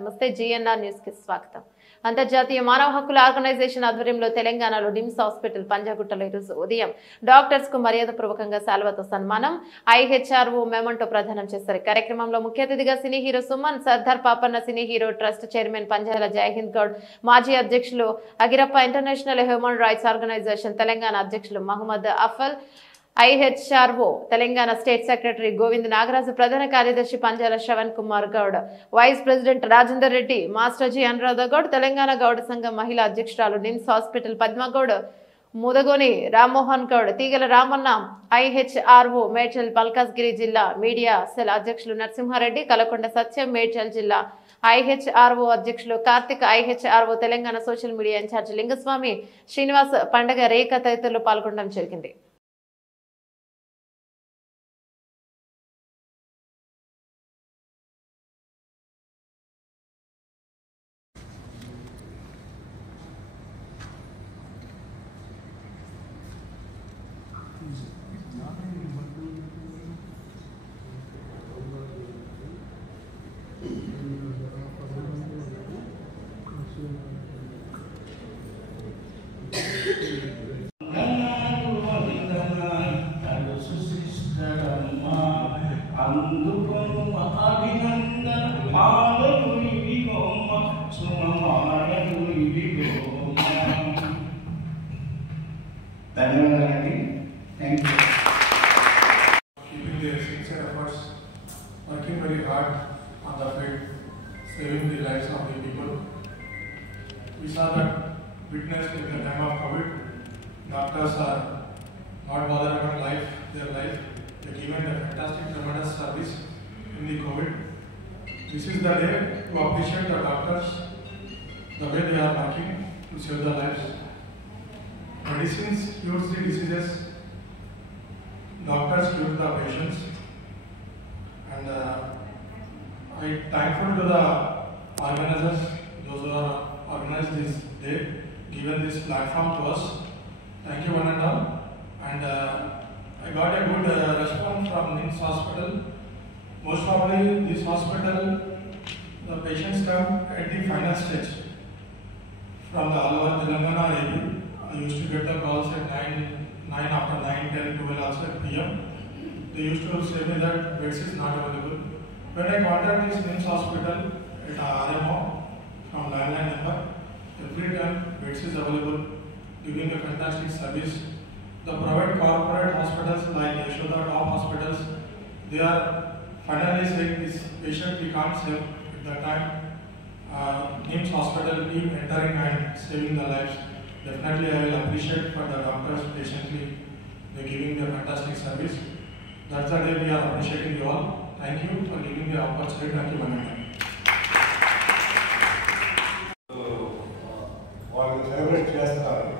నమస్తే GNR news కి స్వాగతం. అంతర్జాతీయ మానవ హక్కుల ఆర్గనైజేషన్ ఆధ్వర్యంలో తెలంగాణలో నిమ్స్ హాస్పిటల్ పంజాగుట్టలో ఈరోజు ఉదయం డాక్టర్స్ కు మర్యాదపూర్వకంగా శాలువాతో సన్మానం, ఐహెచ్ఆర్ఓ మెమంటో ప్రదానం చేశారు. కార్యక్రమంలో ముఖ్య అతిథిగా cine hero Suman, Sardar Papanna cine hero trust chairman Panjala Jaihind Goud, మాజీ అధ్యక్షులు Agirappa international human rights organization Telangana అధ్యక్షులు Mohammed Afal, IHRO Telangana state secretary Govind Nagaraju, ప్రధాన కార్యదర్శి Panjala Shravan Kumar Goud, vice president Rajender Reddy, master G Anuradha Goud, Telangana Goud సంఘం మహిళా అధ్యక్షురాలు, నిమ్స్ హాస్పిటల్ పద్మగౌడ్, ముదగోని రామ్మోహన్ గౌడ్, తీగల రామన్న, ఐహెచ్ఆర్ఓ మేడ్చల్ మల్కాజ్గిరి జిల్లా మీడియా సెల్ అధ్యక్షులు నరసింహారెడ్డి, కలకొండ సత్యం, మేడ్చల్ జిల్లా ఐహెచ్ఆర్ఓ అధ్యక్షులు Karthik, IHRO Telangana social media in charge Lingaswamy, Srinivas, Pandaga Rekha తదితరులు పాల్గొనడం జరిగింది. ధన్యవాదాలండి. Thank you. Keeping their sincere efforts, working very hard on the field, saving the lives of the people. We saw that witnessed in the time of COVID, doctors are not bothered about their life. They given a fantastic, tremendous service in the COVID. This is the day to appreciate the doctors, the way they are working to save the lives. Medicines cures the diseases, doctors cure the patients, and I thankful to the organizers, those who are organized this day, given this platform to us. Thank you one and all. And I got a good response from NIMS Hospital. Most probably this hospital, the patients come at the final stage from the all over Telangana area. I used to get the calls at 9 after 9, 10, 12 also at PM. They used to say me that beds is not available. When I contacted this NIMS hospital at RMO from landline number, every time beds is available, giving a fantastic service. The private corporate hospitals like Yashoda top hospitals, they are finally saying this patient we can't save. At that time, NIMS hospital team entering and saving the lives. Definitely I will appreciate for the doctors patiently they giving their fantastic service. That's the day we are appreciating you all. Thank you for giving the opportunity. Thank you very much. వాళ్ళు celebrate చేస్తారు.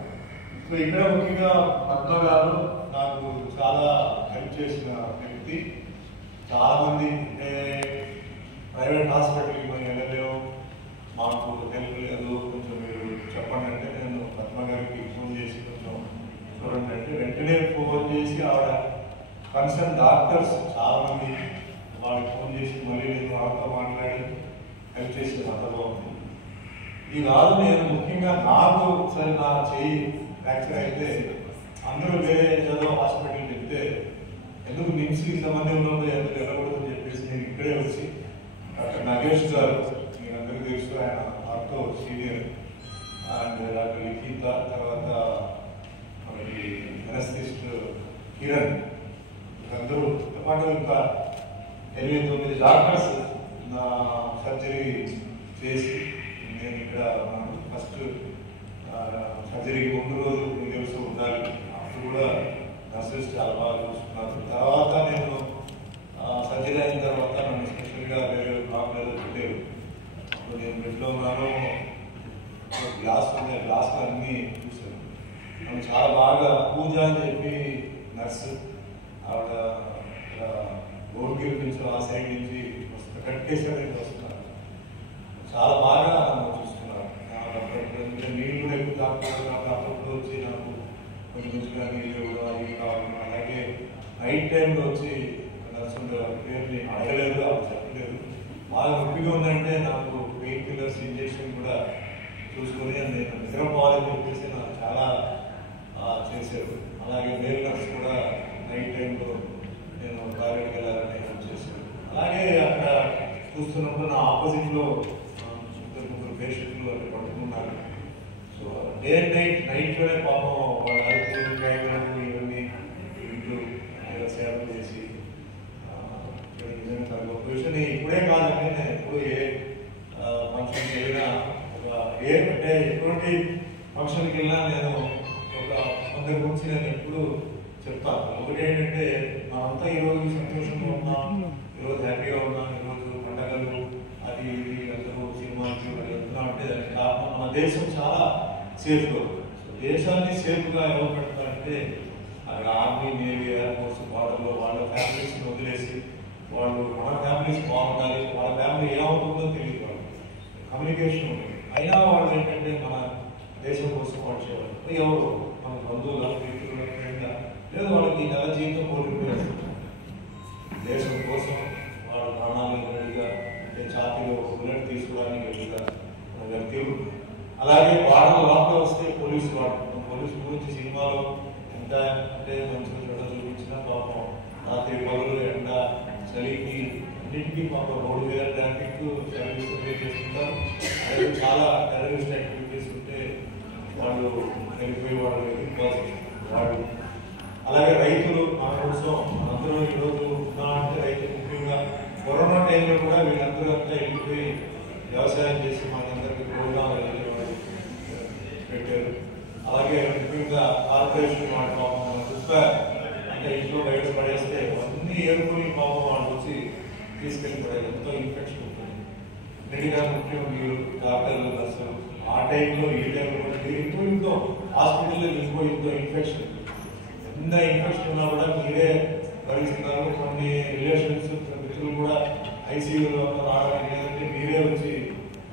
So ఇక్కడ ముఖ్యంగా పద్మ గారు నాకు చాలా help చేసిన వ్యక్తి. చాలామంది ప్రైవేట్ హాస్పిటల్కి మనం వెళ్ళలేము, మాకు హెల్ప్ లేదు, కొంచెం మీరు చెప్పండి అంటే నేను పద్మ గారికి ఫోన్ చేసి కొంచెం చూడండి అంటే వెంటనే ఫోన్ చేసి ఆవిడ కన్సర్న్ డాక్టర్స్ చాలామంది వాళ్ళకి ఫోన్ చేసి మళ్ళీ నేను వాళ్ళతో మాట్లాడి హెల్ప్ చేసిన సందర్భం ఉంది. ఇది కాదు, నేను ముఖ్యంగా నాకు సరే నా చెయ్యి ఫ్రాక్చర్ అయితే అందరూ వేరే ఏదో హాస్పిటల్కి వెళ్తే ఎందుకు నిమ్స్కి ఇంతమంది ఉన్నప్పుడు ఎందుకు వెళ్ళకూడదని చెప్పేసి నేను ఇక్కడే వచ్చి డాక్టర్ నగేష్ గారు మీరు అందరికీ తెలుసు, ఆయన ఆర్తో సీనియర్, అండ్ డాక్టర్ లిఖిత, తర్వాత మనకి అనస్థిస్ట్ కిరణ్, అందరూ పాటు ఇంకా 8-9 డాక్టర్స్ నా సర్జరీ చేసి నేను ఇక్కడ ఫస్ట్ సర్జరీకి ముందు రోజు 2 ദിവസം ఉండాలి. అప్పుడు కూడా నర్సెస్ చాలా బాగా చూసుకున్నారు. తర్వాత నేను సర్జరీ అయిన తర్వాత నన్ను స్పెషల్గా వేరే బ్లాక్ మీద పెట్టారు. అప్పుడు నేను బెడ్లో ఉన్నాను, గ్లాస్ ఉంది, గ్లాస్లో అన్నీ చూశాను. నన్ను చాలా బాగా పూజ అని చెప్పి నర్సు ఆవిడ గోడ్గిరి నుంచి ఆ సైడ్ నుంచి కట్టేశ్వర నుంచి వస్తున్నారు. చాలా బాగా నన్ను చూసుకున్నారు. నీళ్ళు కూడా ఎక్కువ తాగుతున్నారు. అప్పుడు వచ్చి నాకు కొంచెం మంచిగా నీళ్ళు ఇవ్వడం అవి కావాలి. అలాగే నైట్ టైంలో వచ్చి నర్సు ఉండేవారు, పేరు అడగలేదు, అప్పుడు చెప్పలేదు. బాగా నొప్పిగా ఉందంటే నాకు చేశారు. అలాగే మేల్ నర్స్ కూడా నైట్ టైంలో నేను టాయిలెట్కి వెళ్ళాలని హెల్ప్ చేశాను. అలాగే అక్కడ చూస్తున్నప్పుడు నా ఆపోజిట్లో ముగ్గురు పేషెంట్లు అక్కడ పడుతున్నారు. సో డే అండ్ నైట్లోనే పాపం వాళ్ళ అరుపులు ఇవన్నీ ఇంట్లో సేవలు చేసి నిజంగా చాలా గొప్ప విషయం. ఇప్పుడే కాదంటే నేను ఎప్పుడు ఏ ఫంక్షన్కి వెళ్ళినా అంటే ఎటువంటి ఫంక్షన్కి వెళ్ళినా నేను ఒక కొందరి గురించి నేను ఎప్పుడు చెప్తాను. ఒకటి ఏంటంటే మనమంతా ఈరోజు సంతోషంగా ఉన్నాం, ఈరోజు హ్యాపీగా ఉన్నాం, ఈరోజు పండగలు అది ఇది అందరూ సినిమాకి వెళ్తున్నాం అంటే దానికి కారణం మన దేశం చాలా సేఫ్గా ఉంది. దేశాన్ని సేఫ్గా ఎవరు పెడతారంటే అక్కడ ఆర్మీ, నేవీ, ఎయిర్ ఫోర్స్, బార్డర్లో వాళ్ళ ఫ్యామిలీస్ని వదిలేసి వాళ్ళు మన ఫ్యామిలీస్ బాగుండాలి, వాళ్ళ ఫ్యామిలీ ఏమవుతుందో తెలియదు, వాళ్ళు కమ్యూనికేషన్ ఉంటుంది. అయినా వాళ్ళు ఏంటంటే మన దేశం కోసం వాళ్ళు చేయాలి. ఎవరు మన బంధువులు మిత్రులు లేదు, వాళ్ళకి నెల జీవితం కోల్పోయేస్తారు. దేశం కోసం వాళ్ళ ప్రాణాలు రెడీగా అంటే ఛాతీలో బుల్లెట్ తీసుకోవడానికి రెడీగా వ్యక్తులు. అలాగే వాళ్ళ లోపల వస్తే పోలీసు గురించి సినిమాలో ఎంత అంటే మంచిగా చెడ్డ చూపించిన పాపం రాత్రి పగలు ఎండ చలికి అన్నింటికీ పాపం రోడ్డు మీద ట్రాఫిక్ సర్వీస్ చేస్తుంటారు. అలాగే చాలా టెర్రరిస్ట్ యాక్టివిటీస్ ఉంటే వాళ్ళు వెళ్ళిపోయి వాళ్ళు వాళ్ళు. అలాగే రైతులు మన కోసం అందరూ ఈరోజు ఉన్నామంటే రైతులు ముఖ్యంగా కరోనా టైంలో కూడా వీళ్ళందరూ అంతా వెళ్ళిపోయి వ్యవసాయం చేసి మనందరికీ ప్రోగ్రాం పెట్టారు. అలాగే ముఖ్యంగా కార్పొరేషన్ వాళ్ళ పాపం కుక్క అంటే ఇంట్లో బయట పడేస్తే అన్ని ఏరుకుని పాపం వాళ్ళు వచ్చి తీసుకెళ్ళిపోయారు. ఎంతో ఇన్ఫెక్షన్ ఉంటుంది. మెడిగా ముఖ్యం మీరు డాక్టర్లు నర్సులు ఆ టైంలో ఈ టైంలో కూడా మీరు ఇంకో హాస్పిటల్లో ఇంకో ఇన్ఫెక్షన్ ఎంత ఇన్ఫెక్షన్ ఉన్నా కూడా మీరే భరిస్తున్నారు. కొన్ని రిలేషన్స్ మిత్రులు కూడా ఐసీయూలో రావడానికి లేదంటే మీరే వచ్చి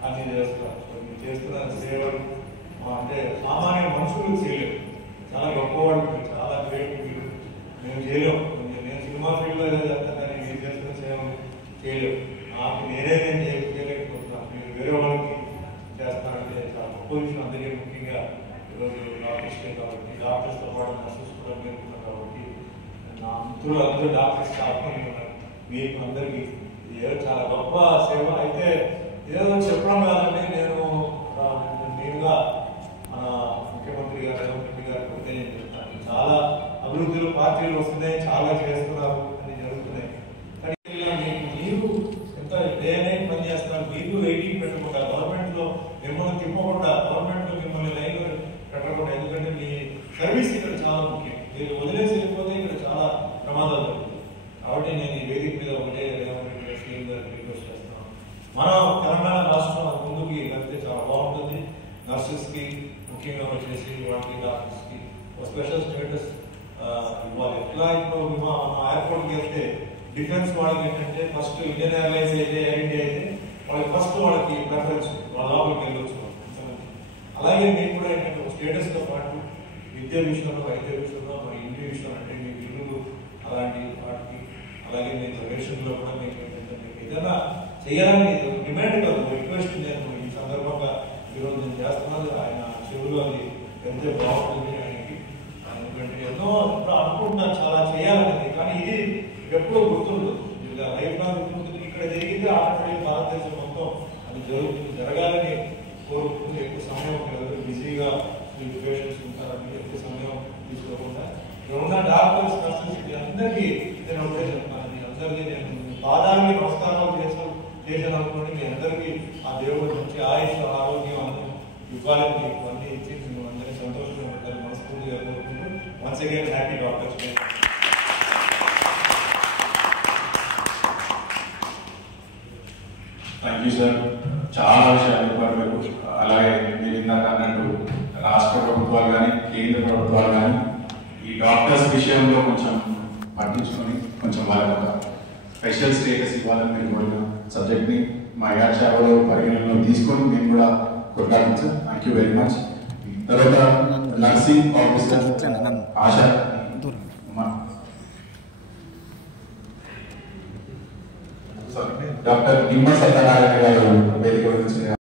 అన్ని చేస్తారు. మీరు చేస్తున్న సేవలు అంటే సామాన్య మనుషులు చేయలేరు. చాలా గొప్పవాళ్ళు, చాలా గ్రేట్ మీరు. మేము చేయలేము. నేను సినిమా ఫీల్డ్లో ఏదో చేస్తాను కానీ మీరు చేస్తున్న సేవలు చేయలేము. నేను చేయలేకపోతున్నాను. మీరు వేరే వాళ్ళకి చేస్తానంటే చాలా గొప్ప విషయం. అందుకే ముఖ్యంగా ఈరోజు డాక్టర్స్టే కాబట్టి డాక్టర్స్తో పాటు నర్సెస్ కూడా నేర్పుతున్నారు కాబట్టి నా మిత్రులు అందరూ డాక్టర్స్ కాకుండా ఉన్నారు. మీకు అందరికీ చాలా గొప్ప సేవ. అయితే ఏదో చెప్పడం కాదండి, నేను నేనుగా మన ముఖ్యమంత్రి గారు రేవంత్ రెడ్డి గారికి ఒకటే నేను చెప్తాను. చాలా అభివృద్ధులు పార్టీలు వస్తున్నాయి, చాలా చేస్తున్నారు, అని జరుగుతున్నాయి. కానీ మీరు ఎంత డే నైట్ పని చేస్తున్నారు. మీరు వెయిటింగ్ పెట్టకుండా గవర్నమెంట్లో మిమ్మల్ని తిప్పకుండా గవర్నమెంట్లో మిమ్మల్ని లైన్ పెట్టకుండా, ఎందుకంటే మీ సర్వీస్ ఇక్కడ చాలా ముఖ్యం. మీరు వదిలేసి వెళ్ళిపోతే ఇక్కడ చాలా ప్రమాదాలు జరుగుతుంది. కాబట్టి నేను ఈ వేదిక మీద ఒకటే రేవంత్ రెడ్డి సీఎం గారికి రిక్వెస్ట్ చేస్తున్నాను. మనం తెలంగాణ రాష్ట్రం ముందుకి వెళ్తే చాలా బాగుంటుంది. నర్సెస్కి ముఖ్యంగా వచ్చేసి వాళ్ళకి డాక్టర్స్కి ఒక స్పెషల్ స్టేటస్ ఇవ్వాలి. ఎట్లా ఇప్పుడు మన ఎయిర్పోర్ట్కి వెళ్తే డిఫెన్స్ వాళ్ళకి ఏంటంటే ఫస్ట్ ఇండియన్ ఎయిర్లైన్స్ అయితే ఎయిర్ ఇండియా అయితే వాళ్ళకి ఫస్ట్ వాళ్ళకి ప్రిఫరెన్స్, వాళ్ళ లోపలికి వెళ్ళొచ్చు. అలాగే మీకు కూడా ఏంటంటే ఒక స్టేటస్తో పాటు విద్య విషయంలో, వైద్య విషయంలో, మరి ఇంటి విషయంలో అంటే మీకు ఇల్లు అలాంటి వాటికి, అలాగే మీ రిలేషన్లో కూడా మీకు ఏంటంటే మీకు ఏదైనా చేయాలని డిమాండ్ కాదు, రిక్వెస్ట్. నేను ఈ సందర్భంగా ఈరోజు నేను చేస్తున్నది ఆయన చెవులు అది ఎంత బాగుంటుంది ఆయనకి. ఎందుకంటే ఎన్నో అనుకుంటున్నాను చాలా చేయాలనేది, కానీ ఇది ఎప్పుడూ గుర్తుండదు. ఇలా లైఫ్ లాంగ్ గుర్తుంటుంది. ఇక్కడ జరిగింది ఆటోమేటిక్ భారతదేశం మొత్తం అది జరగాలని కోరుకుంటూ ఎక్కువ సమయం బిజీగా మీకు పేషెంట్స్ ఉంటారని ఎక్కువ సమయం తీసుకోకుండా ఇక్కడ ఉన్న డాక్టర్స్, నర్సెస్ అందరికీ నేను ఒకటే చెప్తాను. మీ అందరికీ నేను పాదానికి నమస్కారాలు చేశాను అనుకోండి. మీ అందరికీ ఆ దేవుడు మంచి ఆయుష్, ఆరోగ్యం అన్ని ఇవ్వాలని మీకు అన్ని ఇచ్చి మేము అందరినీ సంతోషంగా పెట్టాలని మనస్ఫూర్తిగా కోరుకుంటూ once again happy doctors day. Thank you sir. చాలా విషయాలు చెప్పారు మీరు. అలాగే మీరు ఇందాక అన్నట్టు రాష్ట్ర ప్రభుత్వాలు కానీ కేంద్ర ప్రభుత్వాలు కానీ ఈ డాక్టర్స్ విషయంలో కొంచెం పట్టించుకొని కొంచెం వాళ్ళకి ఒక స్పెషల్ స్టేటస్ ఇవ్వాలని మీరు కోరిన సబ్జెక్ట్ని మా యాడ్షాలో పరిగణనలో తీసుకొని మేము కూడా కొట్లాడించాం. Thank you very much. తర్వాత nursing officer Asha doctor Nimma Satyanarayana గారు వేదిక గురించి